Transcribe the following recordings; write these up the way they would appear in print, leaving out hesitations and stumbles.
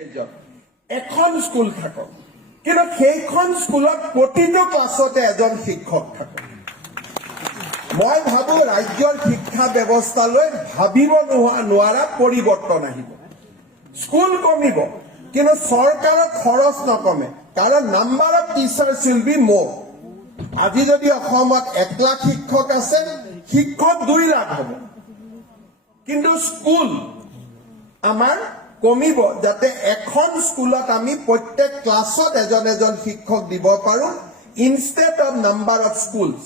এখন স্কুল থাকক, কিন্তু সেইখন স্কুলত প্ৰতিটো ক্লাছতে এজন শিক্ষক থাকক। মই ভাবো ৰাজ্যৰ শিক্ষা ব্যৱস্থালৈ ভাবিব নোৱাৰা পৰিৱৰ্তন আহিব। স্কুল কমিব, কিন্তু চৰকাৰৰ খৰচ নকমে, কাৰণ number of teachers will be মোৰ। আজি যদি অসমত 1 লাখ শিক্ষক আছে, শিক্ষক 2 লাখ হ'ব, কিন্তু স্কুল আমাৰ কমিব, যাতে এখন স্কুলত আমি প্ৰত্যেক ক্লাছত এজন শিক্ষক দিব পাৰো instead of number of schools.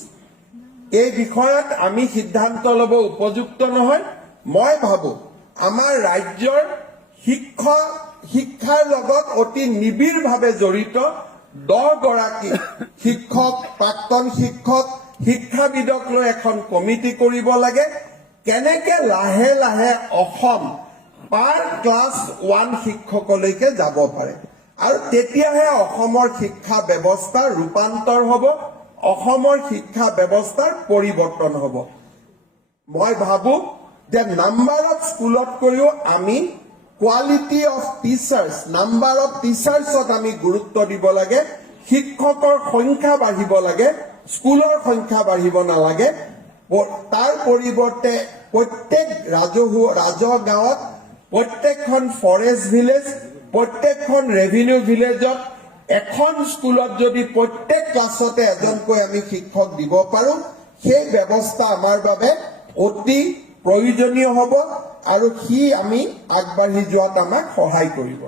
এই বিষয়ত আমি সিদ্ধান্ত ল'ব উপযুক্ত নহয়। মই ভাবো আমাৰ ৰাজ্যৰ শিক্ষাৰ লগত অতি নিবিড়ভাৱে জড়িত 10 গৰাকী শিক্ষক, প্ৰাক্তন শিক্ষক, শিক্ষাবিদক লৈ এখন কমিটি কৰিব লাগে। কেনেকে লাহে লাহে অসম পাৰ ক্লাছ 1 শিক্ষকলৈকে যাব পাৰে, আৰু তেতিয়াহে অসমৰ শিক্ষা ব্যৱস্থাৰ ৰূপান্তৰ হ'ব, অসমৰ শিক্ষা ব্যৱস্থাৰ পৰিৱৰ্তন হ'ব। মই ভাবো যে নাম্বাৰ অফ স্কুলতকৈও আমি quality of teachers, number of টিচাৰ্ছত আমি গুৰুত্ব দিব লাগে। শিক্ষকৰ সংখ্যা বাঢ়িব লাগে, স্কুলৰ সংখ্যা বাঢ়িব নালাগে। তাৰ পৰিৱৰ্তে প্ৰত্যেক ৰাজহ গাঁৱত, প্ৰত্যেকখন ফৰেষ্ট ভিলেজ, প্ৰত্যেকখন ৰেভিনিউ ভিলেজত এখন স্কুলত যদি প্ৰত্যেক ক্লাছতে এজনকৈ আমি শিক্ষক দিব পাৰো, সেই ব্যৱস্থা আমাৰ বাবে অতি প্ৰয়োজনীয় হ'ব, আৰু সি আমি আগবাঢ়ি যোৱাত আমাক সহায় কৰিব।